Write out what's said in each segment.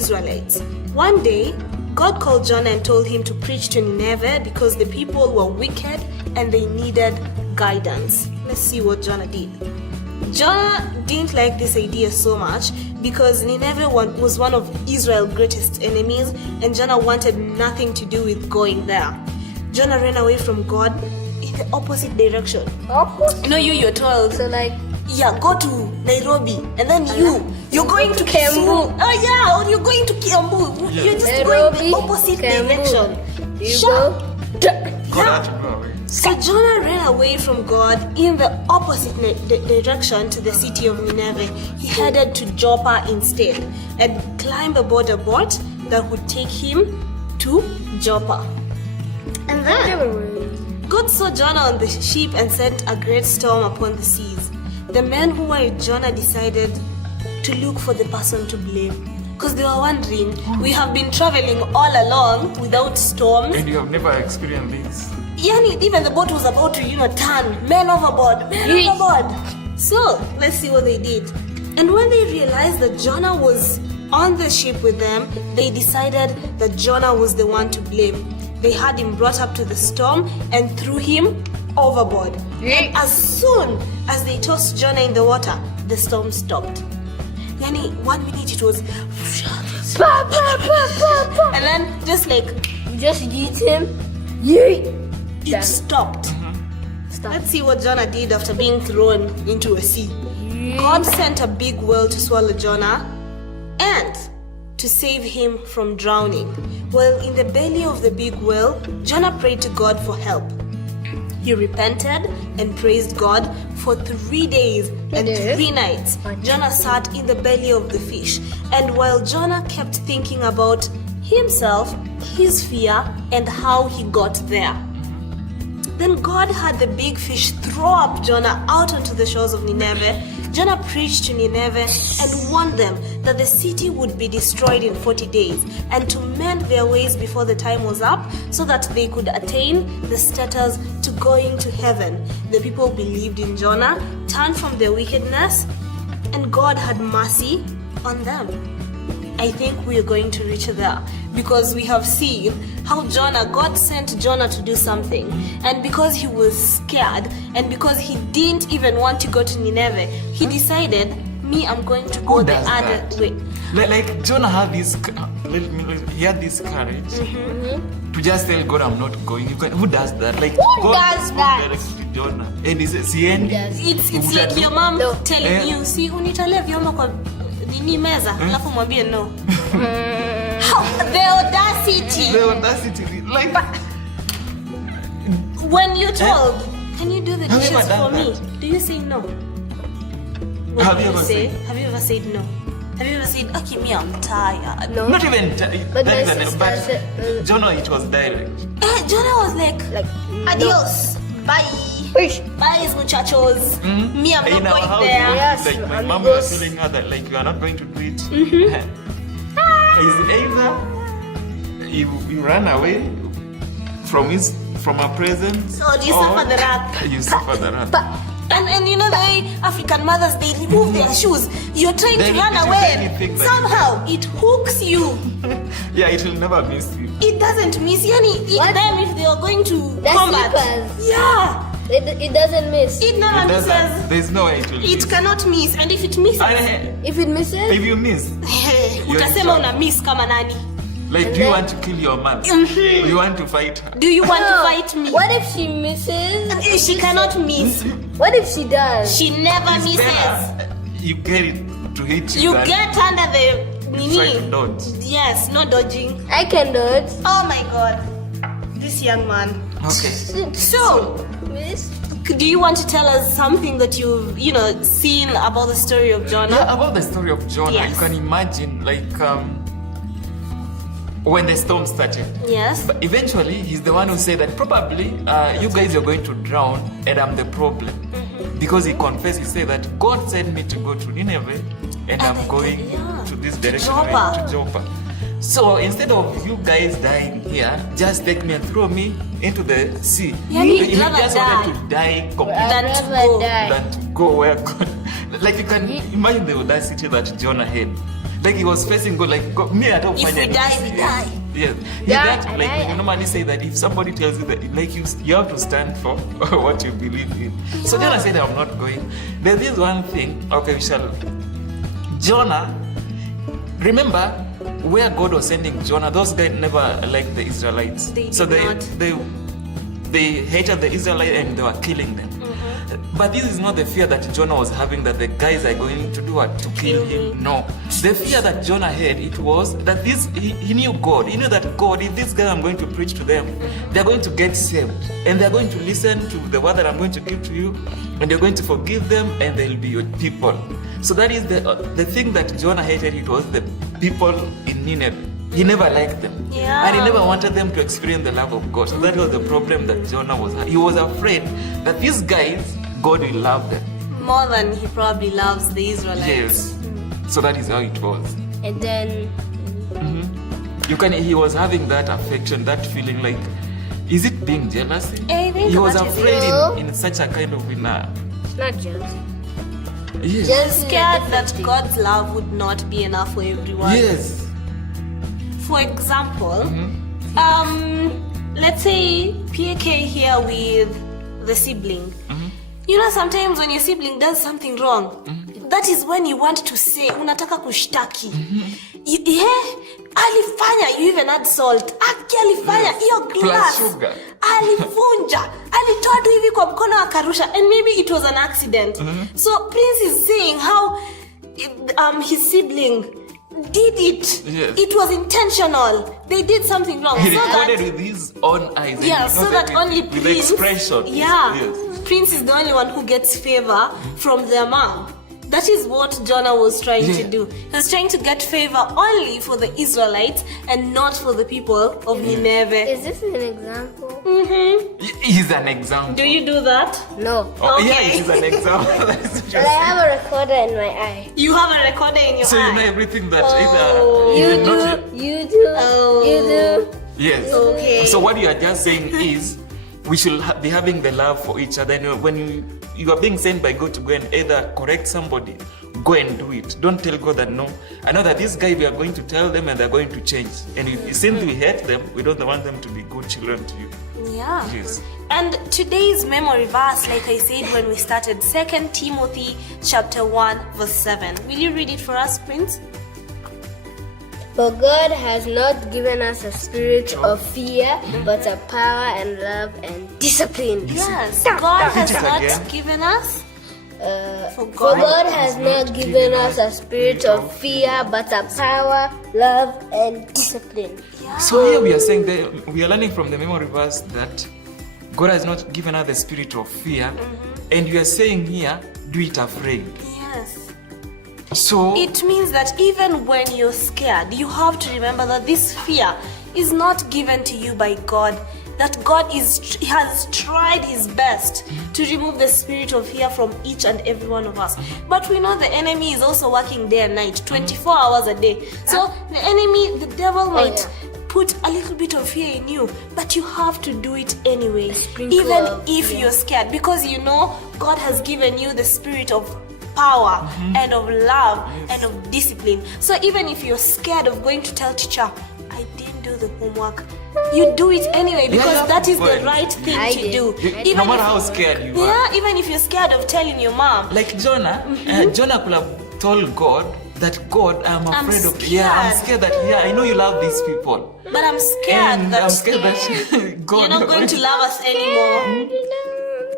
Israelites. One day, God called Jonah and told him to preach to Nineveh because the people were wicked and they needed guidance. Let's see what Jonah did. Jonah didn't like this idea so much because Nineveh was one of Israel's greatest enemies, and Jonah wanted nothing to do with going there. Jonah ran away from God in the opposite direction. Opposite? You're told. So like... Yeah, go to Nairobi, and then you're going to Kisumu. Oh yeah, or you're going to Kiambu. Yeah. You're just Nairobi, going the opposite Kiambu. direction. You Sure. God had to go away. So Jonah ran away from God in the opposite direction to the city of Nineveh. He headed to Joppa instead and climbed aboard a boat that would take him to Joppa. And then God saw Jonah on the ship and sent a great storm upon the seas. The men who were with Jonah decided to look for the person to blame. Because they were wondering, we have been traveling all along without storms. And you have never experienced this. Yani, even the boat was about to, turn. Men overboard. So, let's see what they did. And when they realized that Jonah was on the ship with them, they decided that Jonah was the one to blame. They had him brought up to the storm and threw him overboard. And as soon as they tossed Jonah in the water, the storm stopped. Yani, 1 minute it was... And then, just eat him. Yay! it stopped. Let's see what Jonah did after being thrown into a sea. God sent a big whale to swallow Jonah and to save him from drowning. While in the belly of the big whale, Jonah prayed to God for help. He repented and praised God for 3 days and 3 nights. Jonah sat in the belly of the fish, and while Jonah kept thinking about himself, his fear, and how he got there, then God had the big fish throw up Jonah out onto the shores of Nineveh. Jonah preached to Nineveh and warned them that the city would be destroyed in 40 days and to mend their ways before the time was up so that they could attain the status to going to heaven. The people believed in Jonah, turned from their wickedness, and God had mercy on them. I think we are going to reach there because we have seen how God sent Jonah to do something, and because he was scared and because he didn't even want to go to Nineveh, he decided, I'm going to go the other way. Like Jonah had this, he had this courage to just tell God, I'm not going. Who does that? Like Who God does spoke that? directly to Jonah, and he says, It's like your mom telling you, see, unitolea vyombo kwa nini meza, alafu mwambie no. The audacity. Like, when you're told, can you do the Have you dishes ever for done me? that? Do you say no? What Have do you ever say? said? Have you ever said no? Have you ever said, okay, me, I'm tired? No. not even. But that my is sister but said, Jonah, it was direct. Jonah was like adios, bye. Fish. Bye, muchachos. Me, I'm In not our going house, there. Yes, like my amigos. mom was telling her that like you are not going to do it. Is either you run away from a presence, So you suffer the wrath. You suffer the wrath. And you know the way African mothers, they remove their shoes. You're trying Then to run it is away. anything that Somehow it hooks you. Yeah, it will never miss you. It doesn't miss. Yani, What? them if they are going to That's combat. slippers. Yeah. It doesn't miss. It never It doesn't. misses. There's no way it will It miss. cannot miss. And if it misses, And, If it misses, if you miss, utasema una miss kama nani? like, And do you then- want to kill your mom? Mhm. Do you want to fight her? Do you want to No. fight me? What if she misses? She cannot miss. What if she does? She never It's misses. better you get it to hit you. You than get under the try to nini. dodge. Yes, no dodging. I can dodge. Oh my God, this young man. Okay. So, Miss? do you want to tell us something that you've seen about the story of Jonah? Yeah, about the story of Jonah, Yes. you can imagine like when the storm started. Yes. But eventually, he's the one who said that probably you guys are going to drown and I'm the problem. Because he confessed, he said that God sent me to go to Nineveh and I'm going to this direction, Joppa. to Joppa. So instead of you guys dying here, just take me and throw me into the sea. Yeah, you'd He rather just wanted to die completely Than to I'd go. rather die. than to go where God. Like you can imagine the audacity that Jonah had. Like he was facing God, like God, me, I don't If find we any die, peace. we die. Yes. Die, That, I like die. you normally say that if somebody tells you that, like you have to stand for what you believe in. So Jonah said, I'm not going. There is one thing. Okay, we shall. Jonah. Remember where God was sending Jonah? Those guys never liked the Israelites. They so did not. they hated the Israelites and they were killing them. But this is not the fear that Jonah was having, that the guys are going to do what? To kill him. No. The fear that Jonah had, it was that he knew God. He knew that God, if this guy I'm going to preach to them, they're going to get saved. And they're going to listen to the word that I'm going to give to you. And you're going to forgive them and they'll be your people. So that is the thing that Jonah hated. It was the people in Nineveh. He never liked them. Yeah. And he never wanted them to experience the love of God. So that was the problem that Jonah was. He was afraid that these guys, God will love them. More than he probably loves the Israelites. Yes. So that is how it was. And then He was having that affection, that feeling like, is it being jealousy? I think He was that is afraid it. in such a kind of it's not jealousy. Yes. Jealousy is a Scared different that thing. God's love would not be enough for everyone. Yes. For example, let's say PK here with the sibling. You know, sometimes when your sibling does something wrong, that is when you want to say, unataka kushtaki. Alifanya, you even add salt. Aki alifanya, iyo glass. Plus sugar. Alivunja. Alitoa tu hivi kwa mkono akarusha. And maybe it was an accident. So Prince is saying how his sibling did it. Yes. It was intentional. They did something wrong. He So that- recorded with his own eyes. and yeah, he so knows that everything only with Prince, expression. yeah, Yes. Prince is the only one who gets favor from their mom. That is what Jonah was trying to Yeah. do. He was trying to get favor only for the Israelites and not for the people of Nineveh. Is this an example? He's an example. Do you do that? No. Oh, Okay. yeah, he's an example. That's what But you're I saying. have a recorder in my eye. You have a recorder in your So eye. you know everything that Oh. either You even do. not You do. Oh. You do. yes. Okay. So what you are just saying is we should be having the love for each other. And when you are being sent by God to go and either correct somebody, go and do it. Don't tell God that no. I know that this guy we are going to tell them and they're going to change. And since we hate them, we don't want them to be good children to you. Yeah. Yes. And today's memory verse, like I said when we started, 2 Timothy chapter 1, verse 7. Will you read it for us, Prince? For God has not given us a spirit of fear, but a power and love and discipline. Yes. God has Read it not again. given us. For God God has not given us a spirit of fear, but a power, love, and discipline. So here we are saying that we are learning from the memory verse that God has not given us the spirit of fear. And you are saying here, do it afraid. Yes. So It means that even when you're scared, you have to remember that this fear is not given to you by God. That God has tried his best to remove the spirit of fear from each and every one of us. But we know the enemy is also working day and night, 24 hours a day. So the enemy, the devil might put a little bit of fear in you, but you have to do it anyway, sprinkle even of if you're scared, because you know God has given you the spirit of power and of love and of discipline. So even if you're scared of going to tell teacher, I didn't do the homework, you do it anyway, because Yeah, that is the well, right thing I to did. do. no matter how scared you are. Yeah, even if you're scared of telling your mom. Like Jonah, Jonah could have told God that God, I'm afraid of. scared. Yeah, I'm scared that. Yeah, I know you love these people, But I'm scared and that I'm scared that God you're not going to love us anymore.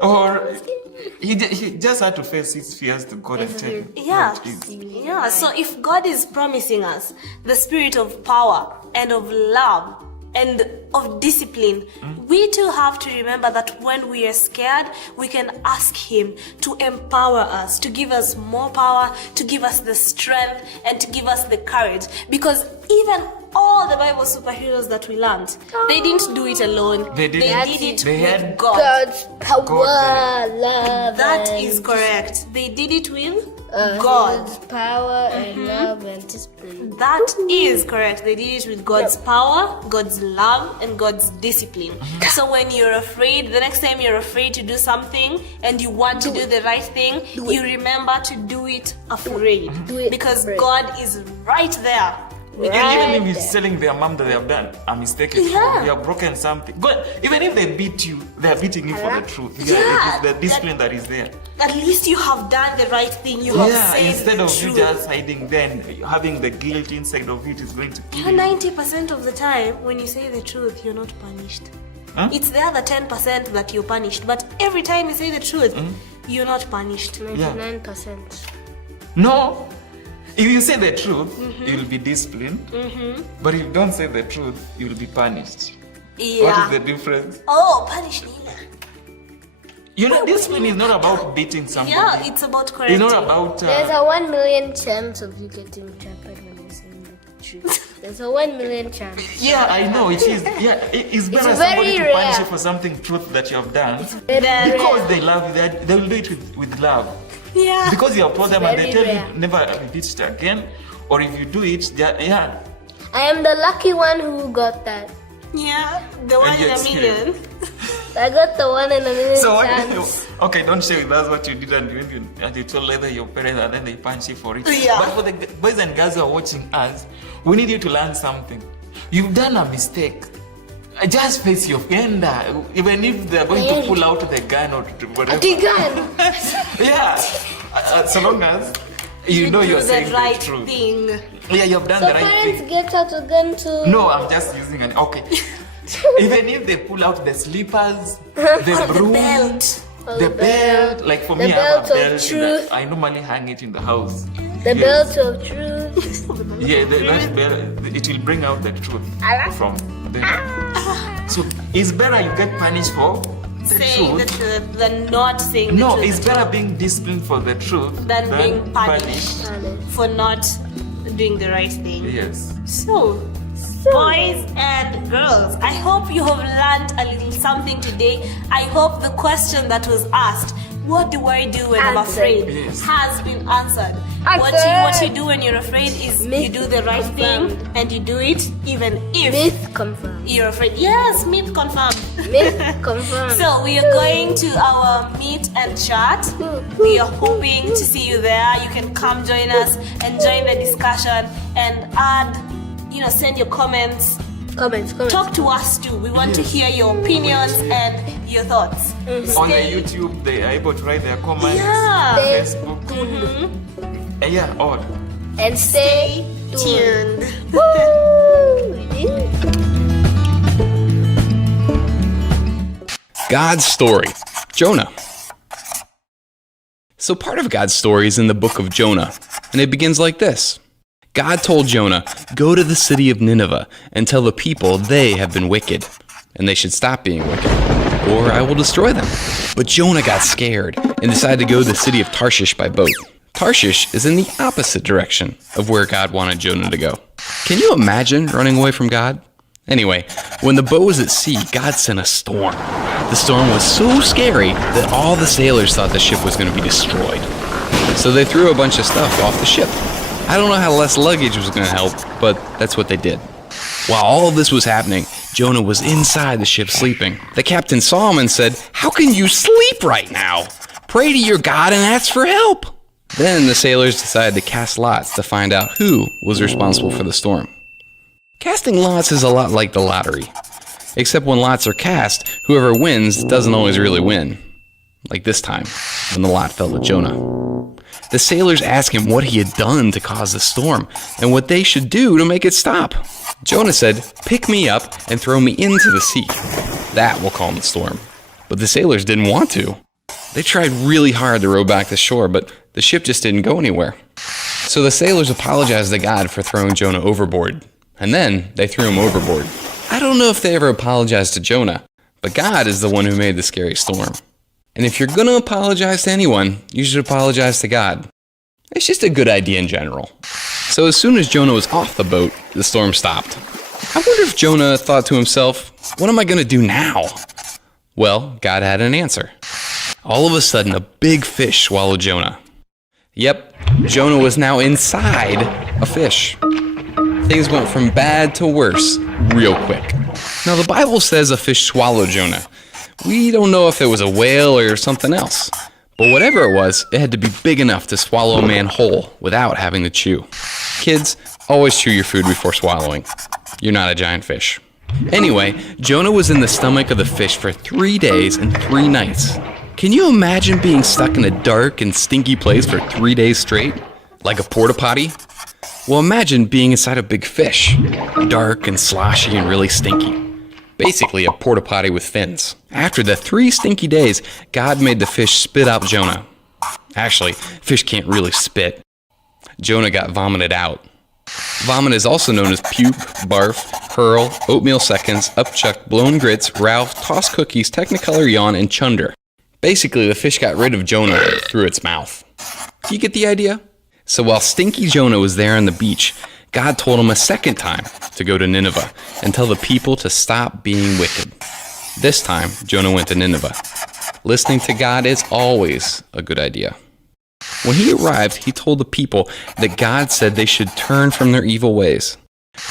Or he just had to face his fears to God and tell him. Yeah, what it is. yeah. So if God is promising us the spirit of power and of love and of discipline, we too have to remember that when we are scared, we can ask him to empower us, to give us more power, to give us the strength, and to give us the courage. Because even all the Bible superheroes that we learned, they didn't do it alone. They didn't. did it They with had God. God's power, God, love. That and is correct. They did it with God. His power and love and discipline. That is correct. They did it with God's power, God's love, and God's discipline. So when you're afraid, the next time you're afraid to do something and you want to do the right thing, you remember to do it afraid. Because God is right there. Even if he's telling their mom that they have done a mistake, you have broken something. God, even if they beat you, they are beating you for the truth. It is the discipline that is there. At least you have done the right thing. You have said instead the of truth. you just hiding, then having the guilt inside of it is going to kill you. 90% of the time, when you say the truth, you're not punished. It's the other 10% that you're punished. But every time you say the truth, you're not punished. 99%. No. If you say the truth, you'll be disciplined. But if you don't say the truth, you'll be punished. Yeah. What is the difference? Oh, punish Nina. You know, discipline is not about beating somebody. Yeah, it's about correcting. It's not about... There's a 1 million chance of you getting trampled when you say the truth. There's a 1 million chance. Yeah, I know, it is. Yeah, it's better It's somebody very to rare. punish you for something truth that you have done. Very Because rare. they love you, they will do it with love. Yeah. Because you have told them and they very tell rare. you never repeat it again. Or if you do it, I am the lucky one who got that. Yeah, the one you in a experience. million. I got the 1 in a million So chance. okay, don't share with us what you did and you told later your parents and then they punch you for it. Yeah. But for the boys and girls who are watching us, we need you to learn something. You've done a mistake. Just face your offender, even if they're going to pull out the gun or whatever. The gun. Yeah, so long as you know you're do saying the right the truth. thing. Yeah, you've done So the right parents thing. get out a gun too. No, I'm just using an okay. Even if they pull out the slippers, the broom, Belt. the belt. Like for The me, I have a belt of belt. truth. I normally hang it in the house. The Yes. belt of truth. Yeah, that belt, it will bring out the truth from them. So it's better you get punished for the Saying the truth. truth than not saying the No, truth. it's better being disciplined for the truth Than being punished Honest. for not doing the right thing. Yes. So, boys and girls, I hope you have learned a little something today. I hope the question that was asked, what do I do when I'm Answered. afraid, Yes. has been answered. Answered. What you do when you're afraid is Myth you do the right thing confirmed. and you do it even if Myth confirmed. you're afraid. Yes, myth confirmed. Myth confirmed. So we are going to our meet and chat. We are hoping to see you there. You can come join us and join the discussion and add, send your comments. Comments. Talk to us too. We want to hear your opinions and your thoughts. On the YouTube, they are able to write their comments. Yeah. Facebook. Yeah, all. And stay Tuned. Woo! God's story, Jonah. So part of God's story is in the book of Jonah, and it begins like this. God told Jonah, "Go to the city of Nineveh and tell the people they have been wicked, and they should stop being wicked, or I will destroy them." But Jonah got scared and decided to go to the city of Tarshish by boat. Tarshish is in the opposite direction of where God wanted Jonah to go. Can you imagine running away from God? Anyway, when the boat was at sea, God sent a storm. The storm was so scary that all the sailors thought the ship was going to be destroyed. So they threw a bunch of stuff off the ship. I don't know how less luggage was going to help, but that's what they did. While all of this was happening, Jonah was inside the ship sleeping. The captain saw him and said, "How can you sleep right now? Pray to your God and ask for help." Then the sailors decided to cast lots to find out who was responsible for the storm. Casting lots is a lot like the lottery, except when lots are cast, whoever wins doesn't always really win. Like this time, when the lot fell to Jonah. The sailors asked him what he had done to cause the storm, and what they should do to make it stop. Jonah said, "Pick me up and throw me into the sea. That will calm the storm." But the sailors didn't want to. They tried really hard to row back to shore, but the ship just didn't go anywhere. So the sailors apologized to God for throwing Jonah overboard, and then they threw him overboard. I don't know if they ever apologized to Jonah, but God is the one who made the scary storm. And if you're going to apologize to anyone, you should apologize to God. It's just a good idea in general. So as soon as Jonah was off the boat, the storm stopped. I wonder if Jonah thought to himself, "What am I going to do now?" Well, God had an answer. All of a sudden, a big fish swallowed Jonah. Yep, Jonah was now inside a fish. Things went from bad to worse real quick. Now, the Bible says a fish swallowed Jonah. We don't know if it was a whale or something else. But whatever it was, it had to be big enough to swallow a man whole without having to chew. Kids, always chew your food before swallowing. You're not a giant fish. Anyway, Jonah was in the stomach of the fish for 3 days and 3 nights. Can you imagine being stuck in a dark and stinky place for 3 days straight? Like a porta potty? Well, imagine being inside a big fish. Dark and sloshy and really stinky. Basically a porta potty with fins. After the 3 stinky days, God made the fish spit out Jonah. Actually, fish can't really spit. Jonah got vomited out. Vomit is also known as puke, barf, hurl, oatmeal seconds, upchuck, blown grits, Ralph, tossed cookies, technicolor yawn, and chunder. Basically, the fish got rid of Jonah through its mouth. Do you get the idea? So while stinky Jonah was there on the beach, God told him a second time to go to Nineveh and tell the people to stop being wicked. This time, Jonah went to Nineveh. Listening to God is always a good idea. When he arrived, he told the people that God said they should turn from their evil ways.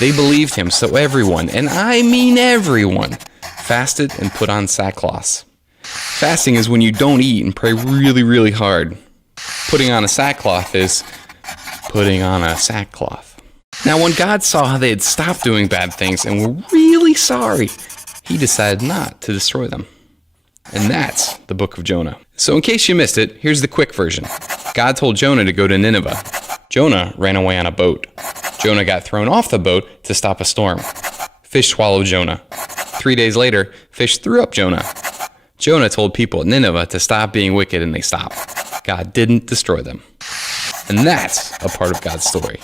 They believed him, so everyone, and I mean everyone, fasted and put on sackcloth. Fasting is when you don't eat and pray really, really hard. Putting on a sackcloth is putting on a sackcloth. Now, when God saw how they had stopped doing bad things and were really sorry, he decided not to destroy them. And that's the book of Jonah. So in case you missed it, here's the quick version. God told Jonah to go to Nineveh. Jonah ran away on a boat. Jonah got thrown off the boat to stop a storm. Fish swallowed Jonah. 3 days later, fish threw up Jonah. Jonah told people at Nineveh to stop being wicked, and they stopped. God didn't destroy them. And that's a part of God's story.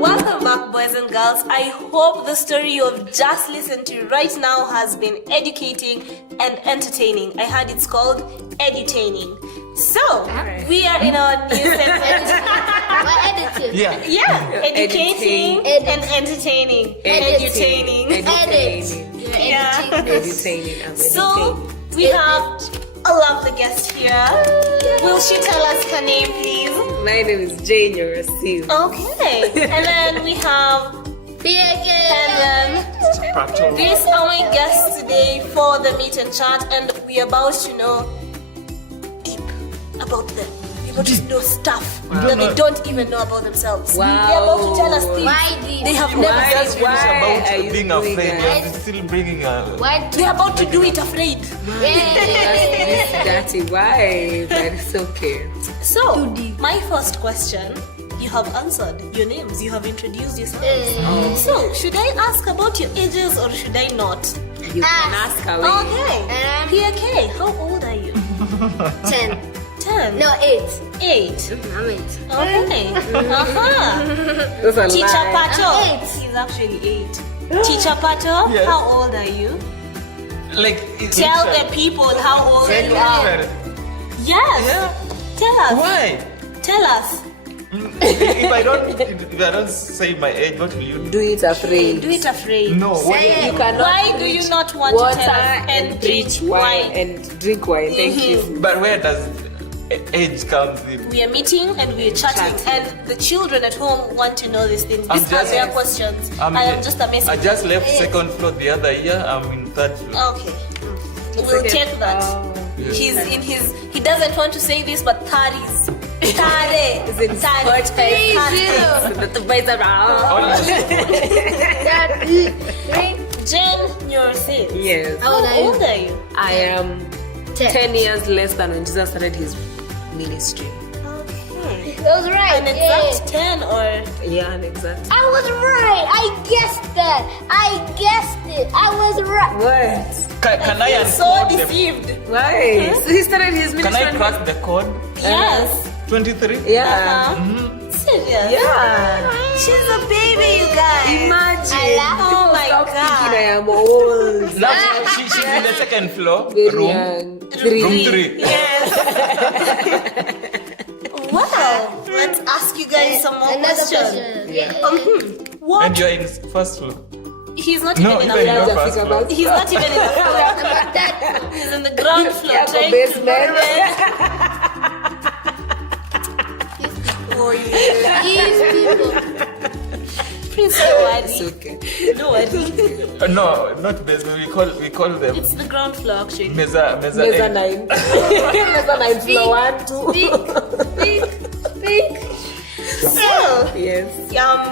Welcome back, boys and girls. I hope the story you've just listened to right now has been educating and entertaining. I heard it's called edutaining. So, we are in our new segment. Edited. Yeah, educating and entertaining. Edutaining. Yeah. So, we have a lovely guest here. Will she tell us her name, please? My name is Jane, you're a seal. Okay. And then we have and then these are my guests today for the meet and chat, and we're about to know deep about them. We're about to know stuff that they don't even know about themselves. Wow. They're about to tell us things they have never done. Why are you being doing afraid, that? you're still bringing a... Why? They're about to do it afraid. That's dirty. Why? But it's okay. So, my first question, you have answered your names, you have introduced yourselves. So, should I ask about your ages or should I not? You can ask away. Okay. PK, how old are you? 10. 10. No, 8. 8. I'm 8. Okay. Those are Teacher lies. Pato. 8. He's actually 8. Teacher Pato, Yes. how old are you? Like, Tell the people how old you are. Yes. Yeah. Tell us. Why? Tell us. if I don't say my age, what will you do? Do it afraid. Do it afraid. No. What You cannot Why do you not want water to tell us and drink drink wine and drink wine. Thank you. But where does age comes in? We are meeting and we are chatting, and the children at home want to know these things. I'm These are just- their questions. I am just a I messenger. just left second floor the other year. I'm in third floor. Okay. We'll take that. He's in his. He doesn't want to say this, but 30s. 30. Is it Scotch face? But the boys around. Jen, you're 6. Yes. How old are How you? old are you? I am 10 years less than when Jesus started his ministry. Okay. That was right. An exact 10 or. Yeah, an exact. I was right. I guessed that. I guessed it. I was right. What? Can I I'm so unfold the... deceived. Why? So he started his Can ministry. I crack the code? Yes. 23? Yeah. Serious. Yeah. She's a baby, you guys. Imagine. Oh my Stop God. thinking I am old. Now she's in the second floor. Very room. young. Room 3. Wow. Let's ask you guys some more Another questions. question. What? And you're in first floor. He's not No, even even in in the your first first floor. floor. He's not even in the floor. He's in the ground floor. Yeah, trying basement. These people. Prince, don't worry. It's okay. Don't worry. No, not basement. We call them It's the ground floor, actually. mezzanine. Mezzanine. Mezzanine floor 1, 2. Speak. So, Yes.